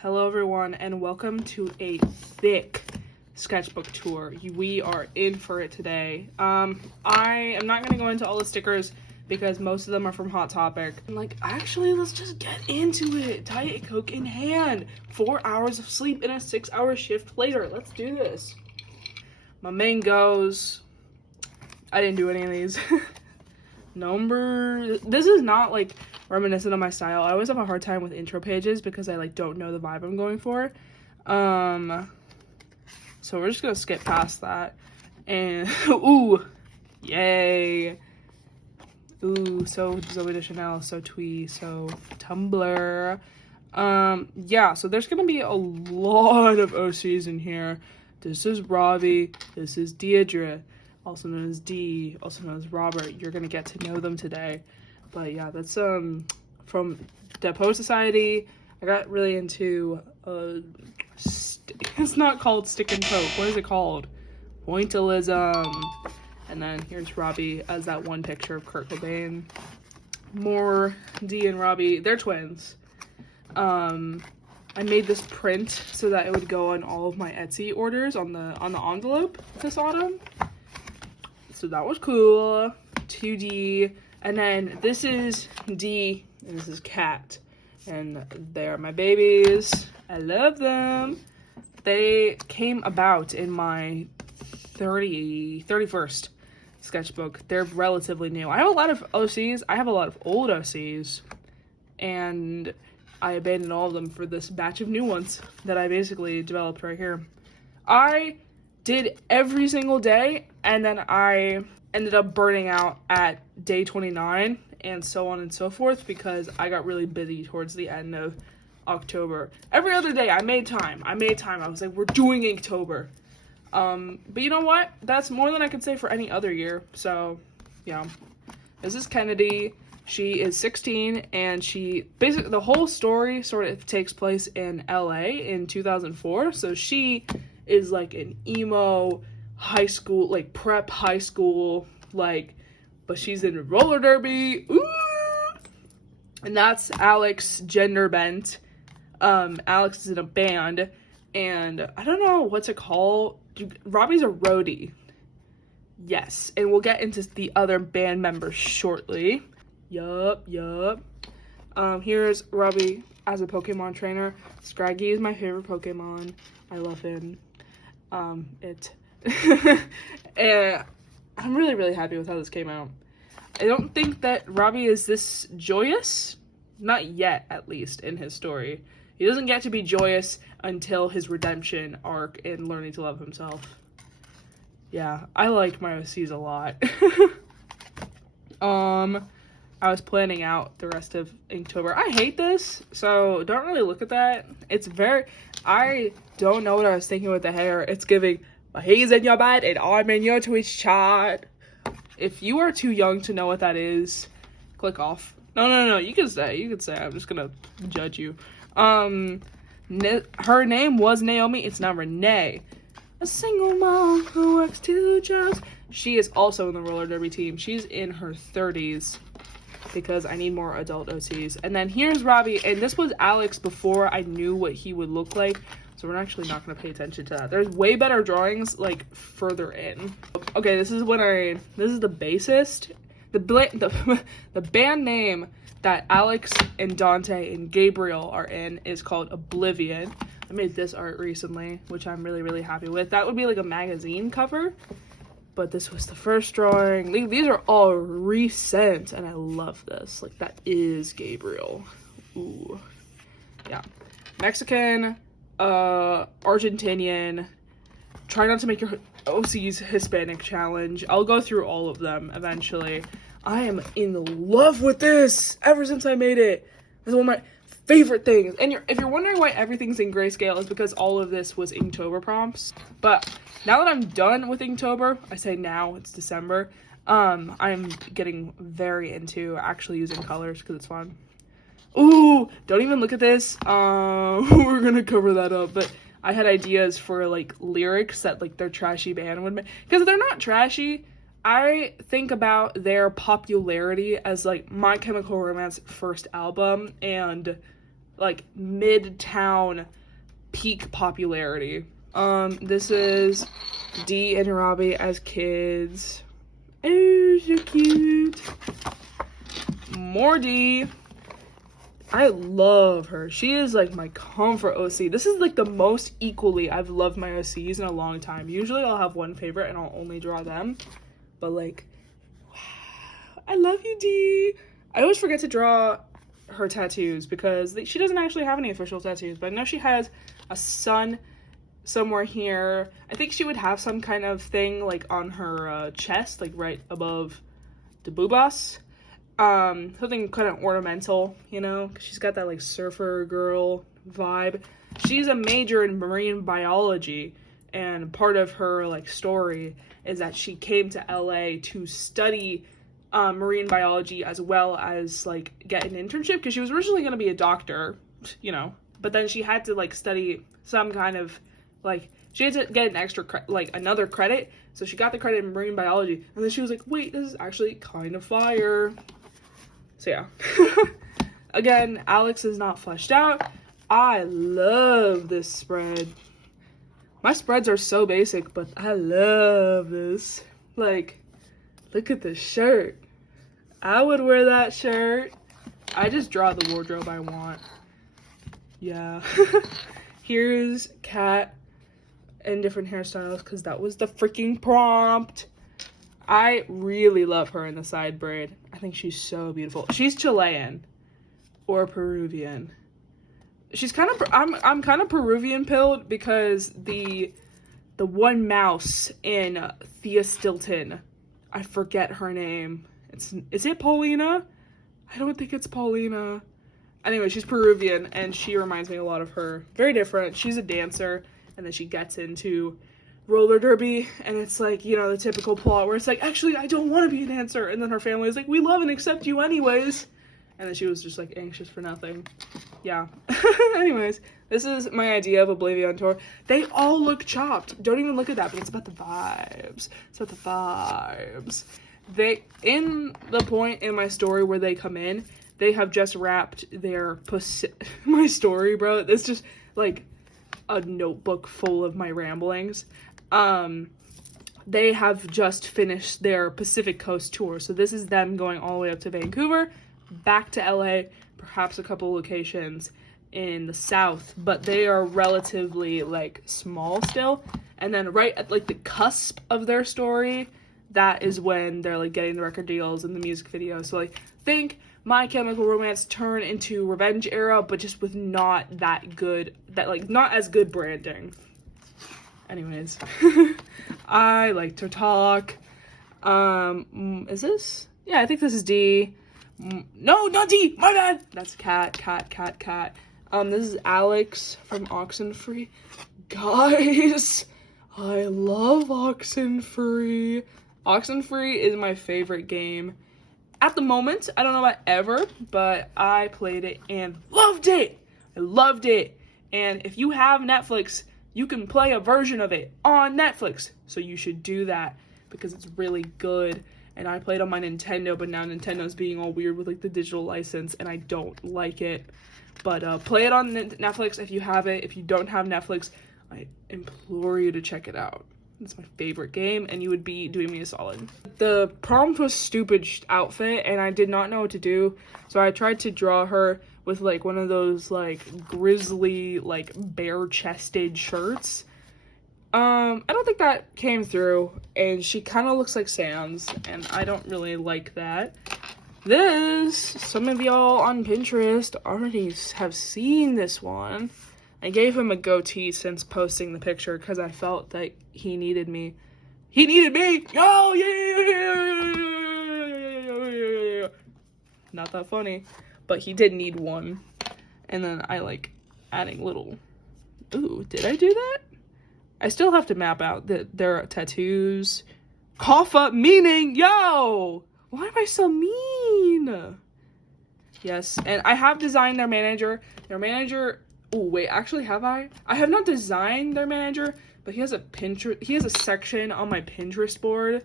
Hello everyone and welcome to a thick sketchbook tour. We are in for it today. I am not going to go into all the stickers because most of them are from Hot Topic. Actually, let's just get into it. Diet Coke in hand. 4 hours of sleep in a 6-hour shift later. Let's do this. My mangoes. I didn't do any of these. This is not like reminiscent of my style. I always have a hard time with intro pages because I don't know the vibe I'm going for. So we're just gonna skip past that. And ooh, yay. Ooh, so Zoe de Chanel, so Twee, so Tumblr. Yeah, so there's gonna be a lot of OCs in here. This is Robbie, this is Deirdre, also known as Dee, also known as Robert. You're gonna get to know them today. But yeah, that's from the Post Society. I got really into it's not called stick and poke. What is it called? Pointillism. And then here's Robbie as that one picture of Kurt Cobain. More Dee and Robbie. They're twins. I made this print so that it would go on all of my Etsy orders on the envelope this autumn. So that was cool. 2D. And then this is Dee and this is Kat. And they are my babies. I love them. They came about in my 31st sketchbook. They're relatively new. I have a lot of OCs. I have a lot of old OCs. And I abandoned all of them for this batch of new ones that I basically developed right here. I did every single day, and then I ended up burning out at day 29 and so on and so forth because I got really busy towards the end of October. Every other day I made time. I was like, we're doing Inktober. But you know what? That's more than I could say for any other year. So, yeah. This is Kennedy. She is 16 and she basically, the whole story sort of takes place in LA in 2004. So she is like an emo high school, like prep high school, but she's in roller derby. Ooh! And that's Alex, gender bent. Alex is in a band, and I don't know what's it called. Robbie's a roadie. Yes, and we'll get into the other band members shortly. Yup. Here's Robbie as a Pokemon trainer. Scraggy is my favorite Pokemon. I love him. And I'm really, really happy with how this came out. I don't think that Robbie is this joyous. Not yet, at least, in his story. He doesn't get to be joyous until his redemption arc in learning to love himself. Yeah, I like my OCs a lot. I was planning out the rest of Inktober. I hate this, so don't really look at that. I don't know what I was thinking with the hair. It's giving, he's in your bed and I'm in your Twitch chat. If you are too young to know what that is, click off. No, you can say, I'm just gonna judge you. Her name was Naomi, it's now Renee. A single mom who works 2 jobs. She is also in the roller derby team. She's in her 30s because I need more adult OCs. And then here's Robbie, and this was Alex before I knew what he would look like. So we're actually not going to pay attention to that. There's way better drawings, further in. Okay, this is the bassist. The band name that Alex and Dante and Gabriel are in is called Oblivion. I made this art recently, which I'm really, really happy with. That would be like a magazine cover. But this was the first drawing. These are all recent, and I love this. That is Gabriel. Ooh. Yeah. Mexican, Argentinian. Try not to make your OC's Hispanic challenge. I'll go through all of them eventually. I am in love with this ever since I made it. It's one of my favorite things. And if you're wondering why everything's in grayscale, it's because all of this was Inktober prompts. But now that I'm done with Inktober, I say now, it's December, I'm getting very into actually using colors because it's fun. Ooh, don't even look at this. We're gonna cover that up, but I had ideas for lyrics that their trashy band would make, because they're not trashy. I think about their popularity as My Chemical Romance first album and like midtown peak popularity. This is Dee and Robbie as kids. Oh, so cute. More Dee. I love her. She is like my comfort OC. This is like the most equally I've loved my OCs in a long time. Usually I'll have one favorite and I'll only draw them. But like, wow, I love you, Dee. I always forget to draw her tattoos because she doesn't actually have any official tattoos. But I know she has a sun somewhere here. I think she would have some kind of thing like on her chest, like right above the boobas. Something kind of ornamental, you know, because she's got that like surfer girl vibe. She's a major in marine biology, and part of her like story is that she came to LA to study marine biology as well as like get an internship, because she was originally going to be a doctor, you know, but then she had to like study some kind of like, she had to get an extra another credit, so she got the credit in marine biology, and then she was like, wait, this is actually kind of fire. So yeah. Again, Alex is not fleshed out. I love this spread. My spreads are so basic, but I love this. Like, look at this shirt. I would wear that shirt. I just draw the wardrobe I want. Yeah. Here's Kat in different hairstyles because that was the freaking prompt. I really love her in the side braid. I think she's so beautiful. She's Chilean or Peruvian. She's kind of, I'm kind of Peruvian pilled because the one mouse in Thea Stilton, I forget her name. Is it Paulina? I don't think it's Paulina. Anyway, she's Peruvian and she reminds me a lot of her. Very different. She's a dancer and then she gets into roller derby, and it's like, you know, the typical plot where it's like, actually, I don't want to be a dancer, and then her family is like, we love and accept you anyways, and then she was just like anxious for nothing. Yeah. Anyways, this is my idea of Oblivion tour. They all look chopped. Don't even look at that, but it's about the vibes. It's about the vibes. They, in the point in my story where they come in, they have just wrapped their my story, bro. It's just like a notebook full of my ramblings. They have just finished their Pacific Coast tour. So this is them going all the way up to Vancouver, back to LA, perhaps a couple locations in the South, but they are relatively like small still. And then right at like the cusp of their story, that is when they're like getting the record deals and the music videos. So like, think My Chemical Romance turn into Revenge era, but just with not that good, not as good branding. Anyways, I like to talk. Is this? Yeah, I think this is D. No, not D, my bad. That's Cat. This is Alex from Oxenfree. Guys, I love Oxenfree. Oxenfree is my favorite game. At the moment, I don't know about ever, but I played it and loved it. I loved it. And if you have Netflix, you can play a version of it on Netflix. So you should do that because it's really good. And I played on my Nintendo, but now Nintendo's being all weird with like the digital license and I don't like it. But play it on Netflix if you have it. If you don't have Netflix, I implore you to check it out. It's my favorite game, and you would be doing me a solid. The prompt was stupid outfit, and I did not know what to do, so I tried to draw her with, like, one of those, like, grizzly, like, bare-chested shirts. I don't think that came through, and she kind of looks like Sans, and I don't really like that. Some of y'all on Pinterest already have seen this one. I gave him a goatee since posting the picture because I felt that he needed me. He needed me! Oh, yeah! Not that funny, but he did need one. And then I like adding little... Ooh, did I do that? I still have to map out their tattoos. Cough up meaning! Yo! Why am I so mean? Yes, and I have designed their manager. Their manager... Oh, wait, actually, have I? I have not designed their manager, but he has a section on my Pinterest board,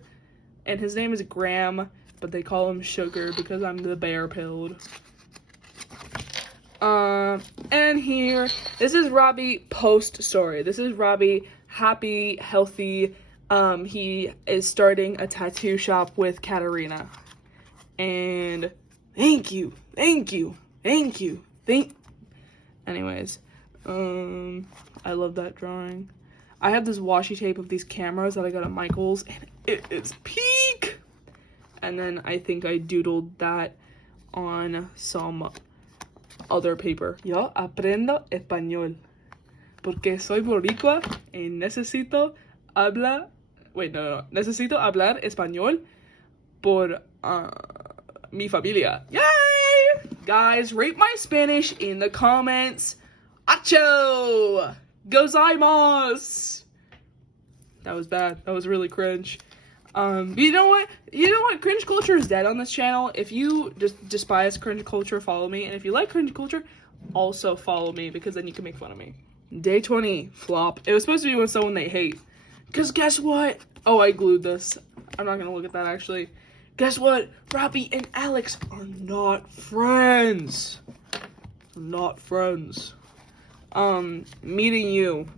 and his name is Graham, but they call him Sugar because I'm the bear-pilled. And here, this is Robbie post story. This is Robbie happy, healthy. He is starting a tattoo shop with Katarina. And anyways, I love that drawing. I have this washi tape of these cameras that I got at Michael's, and it is peak. And then I think I doodled that on some other paper. Yo aprendo español porque soy boricua y necesito hablar español por mi familia. Yay! Guys, rate my Spanish in the comments. Acho! Gozaimasu! That was bad. That was really cringe. But you know what? Cringe culture is dead on this channel. If you just despise cringe culture, follow me. And if you like cringe culture, also follow me, because then you can make fun of me. Day 20, flop. It was supposed to be with someone they hate. Because guess what? Oh, I glued this. I'm not going to look at that, actually. Guess what? Robbie and Alex are not friends. Not friends. Meeting you.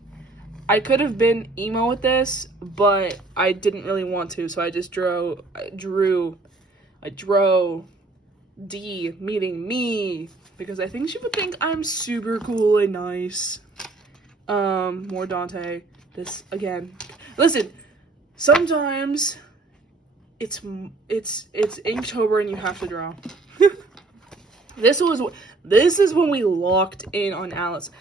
I could have been emo with this, but I didn't really want to, so I just drew D meeting me, because I think she would think I'm super cool and nice. More Dante. This, again. Listen, sometimes it's Inktober and you have to draw. This is when we locked in on Alex.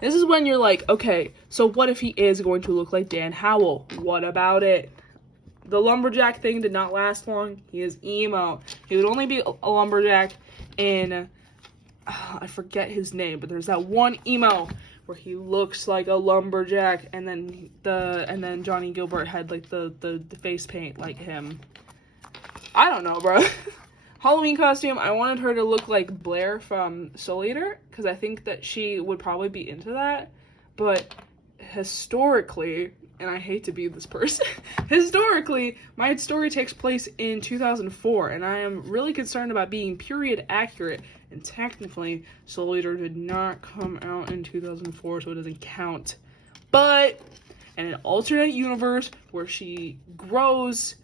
This is when you're like, okay, so what if he is going to look like Dan Howell? What about it? The lumberjack thing did not last long. He is emo. He would only be a lumberjack in, I forget his name, but there's that one emo where he looks like a lumberjack, and then Johnny Gilbert had like the face paint like him. I don't know, bro. Halloween costume, I wanted her to look like Blair from Soul Eater, because I think that she would probably be into that. But historically, and I hate to be this person, historically, my story takes place in 2004, and I am really concerned about being period accurate. And technically, Soul Eater did not come out in 2004, so it doesn't count. But in an alternate universe where she grows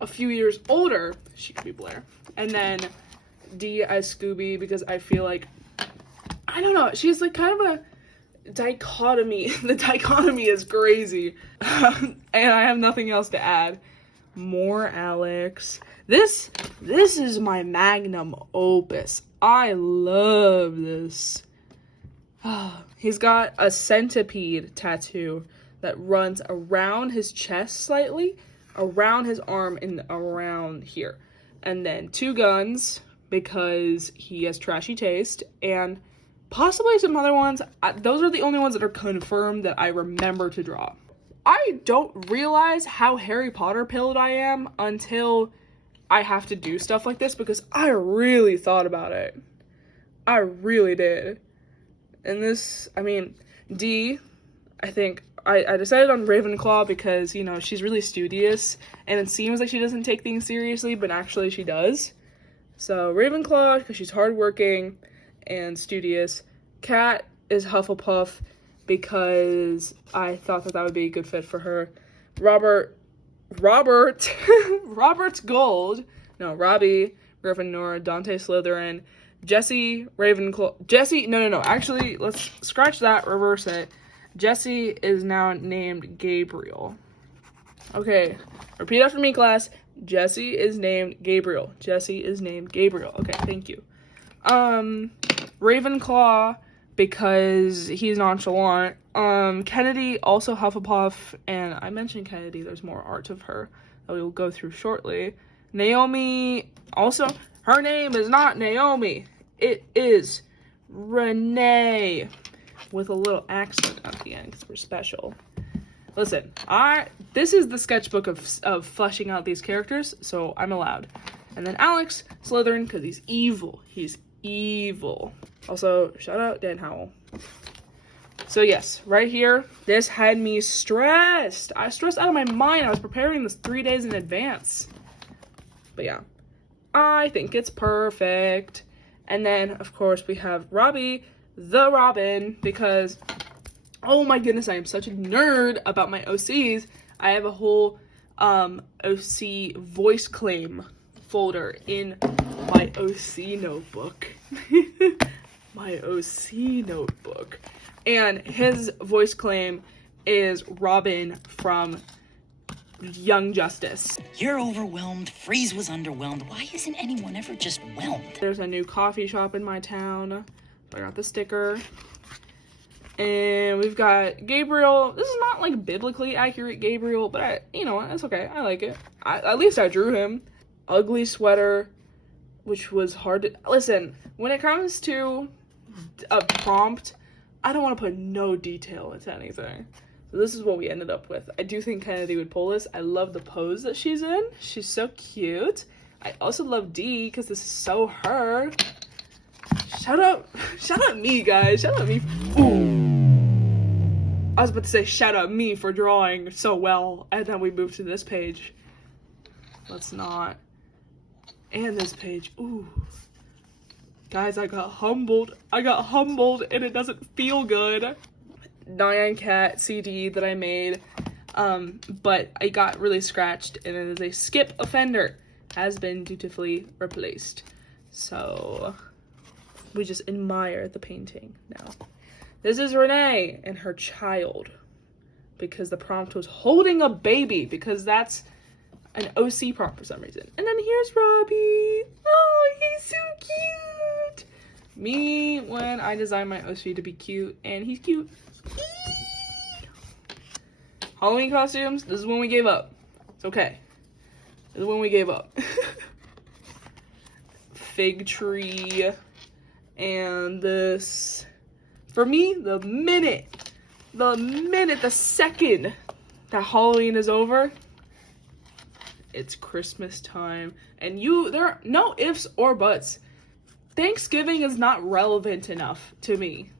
a few years older, she could be Blair. And then D as Scooby, because I feel like, I don't know, she's like kind of a dichotomy. The dichotomy is crazy. And I have nothing else to add. More Alex. This is my magnum opus. I love this. He's got a centipede tattoo that runs around his chest slightly, around his arm, and around here. And then 2 guns, because he has trashy taste, and possibly some other ones. Those are the only ones that are confirmed that I remember to draw. I don't realize how Harry Potter pilled I am until I have to do stuff like this, because I really thought about it. I really did. And this, I mean, D, I think I decided on Ravenclaw because, you know, she's really studious, and it seems like she doesn't take things seriously, but actually she does. So Ravenclaw, because she's hardworking and studious. Kat is Hufflepuff, because I thought that would be a good fit for her. Robert's Gold. No, Robbie, Gryffindor, Dante Slytherin, Jesse, Ravenclaw. No. Actually, let's scratch that, reverse it. Jesse is now named Gabriel. Okay, repeat after me, class. Jesse is named Gabriel. Jesse is named Gabriel. Okay, thank you. Ravenclaw, because he's nonchalant. Kennedy, also Hufflepuff, and I mentioned Kennedy, there's more art of her that we will go through shortly. Naomi, also, her name is not Naomi. It is Renee, with a little accent at the end, because we're special. Listen, this is the sketchbook of fleshing out these characters, so I'm allowed. And then Alex Slytherin, because he's evil. He's evil. Also, shout out Dan Howell. So yes, right here, this had me stressed. I was stressed out of my mind. I was preparing this 3 days in advance. But yeah, I think it's perfect. And then, of course, we have Robbie, the Robin, because, oh my goodness, I am such a nerd about my OCs. I have a whole OC voice claim folder in my OC notebook. My OC notebook. And his voice claim is Robin from Young Justice. You're overwhelmed. Freeze was underwhelmed. Why isn't anyone ever just whelmed? There's a new coffee shop in my town. So I got the sticker. And we've got Gabriel. This is not like biblically accurate Gabriel, but you know what? That's okay. I like it. At least I drew him. Ugly sweater, which was hard to... Listen, when it comes to a prompt, I don't want to put no detail into anything. So this is what we ended up with. I do think Kennedy would pull this. I love the pose that she's in. She's so cute. I also love D because this is so her. Shout out me, guys. Shout out me. Ooh. I was about to say shout out me for drawing so well, and then we moved to this page. Let's not. And this page. Ooh. Guys, I got humbled. And it doesn't feel good. Nyan Cat CD that I made, but I got really scratched, and it is a skip offender. Has been dutifully replaced. So we just admire the painting now. This is Renee and her child, because the prompt was holding a baby, because that's an OC prompt for some reason. And then here's Robbie. Oh, he's so cute. Me when I designed my OC to be cute, and he's cute. Halloween costumes, this is when we gave up. It's okay. This is when we gave up. Fig tree. And this. For me, the second that Halloween is over, it's Christmas time. And there are no ifs or buts. Thanksgiving is not relevant enough to me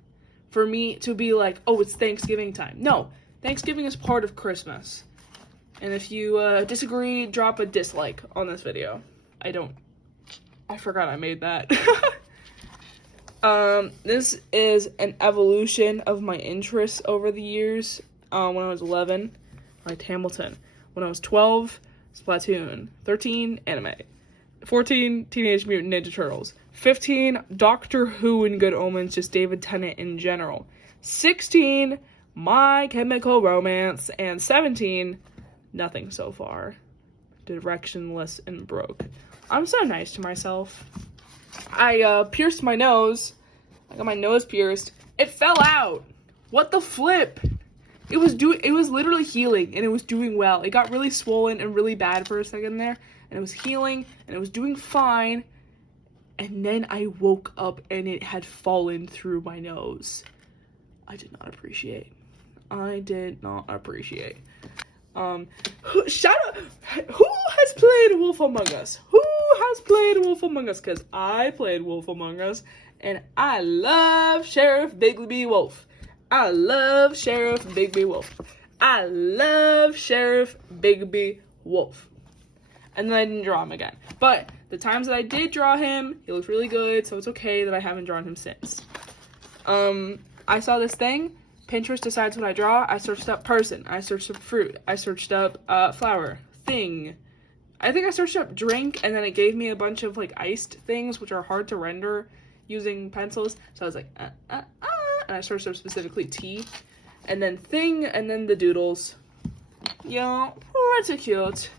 for me to be like, oh, it's Thanksgiving time. No, Thanksgiving is part of Christmas. And if you disagree, drop a dislike on this video. I forgot I made that. This is an evolution of my interests over the years. When I was 11, I liked Hamilton. When I was 12, Splatoon. 13, anime. 14, Teenage Mutant Ninja Turtles. 15, Doctor Who and Good Omens, just David Tennant in general. 16, My Chemical Romance. And 17, nothing so far. Directionless and broke. I'm so nice to myself. I pierced my nose. I got my nose pierced. It fell out. What the flip? It was literally healing, and it was doing well. It got really swollen and really bad for a second there, and it was healing, and it was doing fine. And then I woke up, and it had fallen through my nose. I did not appreciate. Shout out, who has played Wolf Among Us? Because I played Wolf Among Us, and I love Sheriff Bigby Wolf. I love Sheriff Bigby Wolf. And then I didn't draw him again. But the times that I did draw him, he looked really good, so it's okay that I haven't drawn him since. I saw this thing. Pinterest decides what I draw. I searched up person. I searched up fruit. I searched up flower. Thing. I think I searched up drink, and then it gave me a bunch of like iced things, which are hard to render using pencils. So I was like, and I searched up specifically tea, and then thing, and then the doodles. Yeah, pretty cute.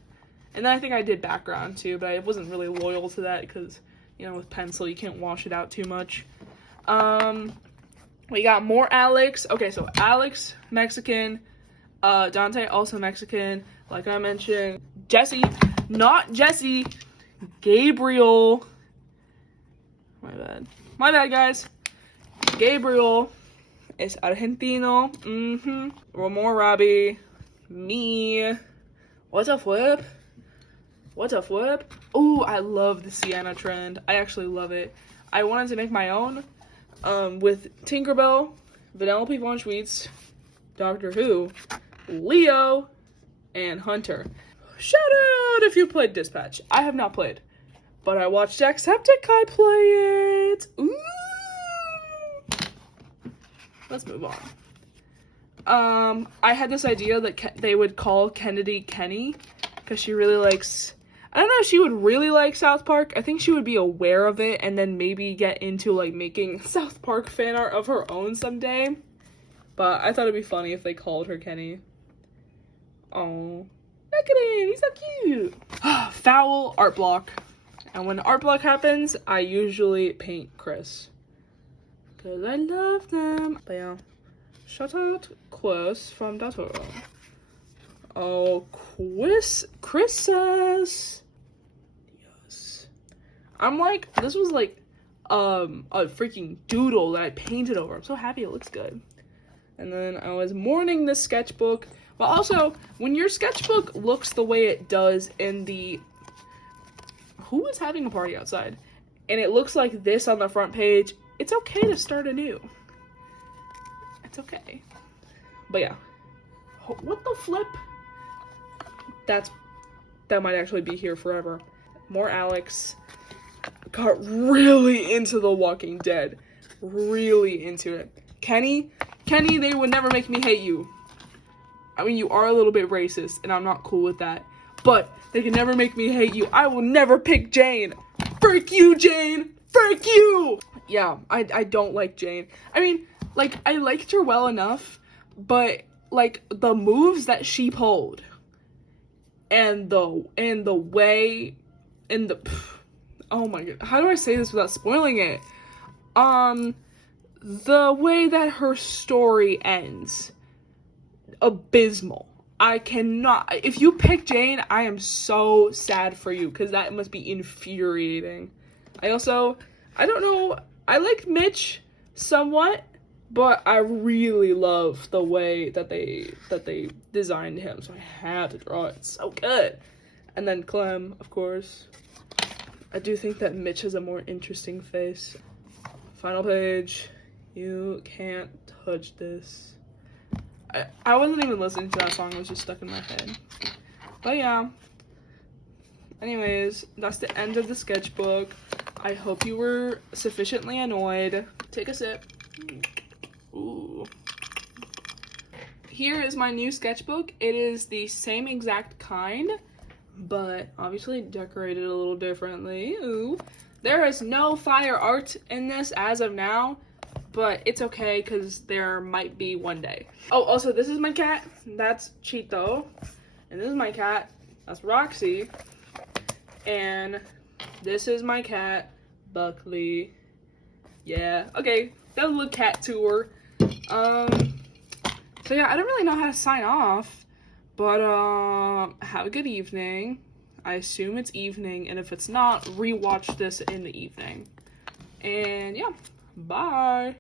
And then I think I did background too, but I wasn't really loyal to that because, you know, with pencil you can't wash it out too much. We got more Alex. Okay, so Alex, Mexican. Dante, also Mexican. Like I mentioned. Jesse, not Jesse. Gabriel. My bad, guys. Gabriel is Argentino. More Robbie. Me. What's a flip? Oh, I love the Sienna trend. I actually love it. I wanted to make my own. With Tinkerbell, Vanellope Von Schweetz, Doctor Who, Leo, and Hunter. Shout out if you played Dispatch. I have not played, but I watched Jacksepticeye play it. Ooh. Let's move on. I had this idea that they would call Kennedy Kenny because she really likes, I don't know if she would really like South Park. I think she would be aware of it and then maybe get into like making South Park fan art of her own someday. But I thought it'd be funny if they called her Kenny. Oh, look at him, he's so cute. Foul art block. And when art block happens, I usually paint Chris. Because I love them. But yeah. Shout out Chris from Datoro. Oh, Chris says. Yes. I'm like, this was like a freaking doodle that I painted over. I'm so happy it looks good. And then I was mourning this sketchbook. But also, when your sketchbook looks the way it does in the... Who is having a party outside? And it looks like this on the front page, it's okay to start anew. It's okay. But yeah. What the flip? That might actually be here forever. More Alex. Got really into The Walking Dead. Really into it. Kenny, they would never make me hate you. I mean, you are a little bit racist, and I'm not cool with that. But they can never make me hate you. I will never pick Jane. Frick you, Jane. Frick you. Yeah, I don't like Jane. I mean, like, I liked her well enough, but, like, the moves that she pulled and the way, and the, oh my god, how do I say this without spoiling it? The way that her story ends, abysmal. I cannot, if you pick Jane, I am so sad for you, because that must be infuriating. I don't know, I like Mitch somewhat, but I really love the way that they designed him, so I had to draw it. It's so good. And then Clem, of course. I do think that Mitch has a more interesting face. Final page. You can't touch this. I wasn't even listening to that song, it was just stuck in my head. But yeah. Anyways, that's the end of the sketchbook. I hope you were sufficiently annoyed. Take a sip. Ooh. Here is my new sketchbook. It is the same exact kind, but obviously decorated a little differently. Ooh. There is no fire art in this as of now, but it's okay because there might be one day. Oh, also, this is my cat. That's Cheeto. And this is my cat. That's Roxy. And this is my cat, Buckley. Yeah, okay. That was a little cat tour. So yeah, I don't really know how to sign off, but have a good evening. I assume it's evening, and if it's not, rewatch this in the evening. And yeah, bye.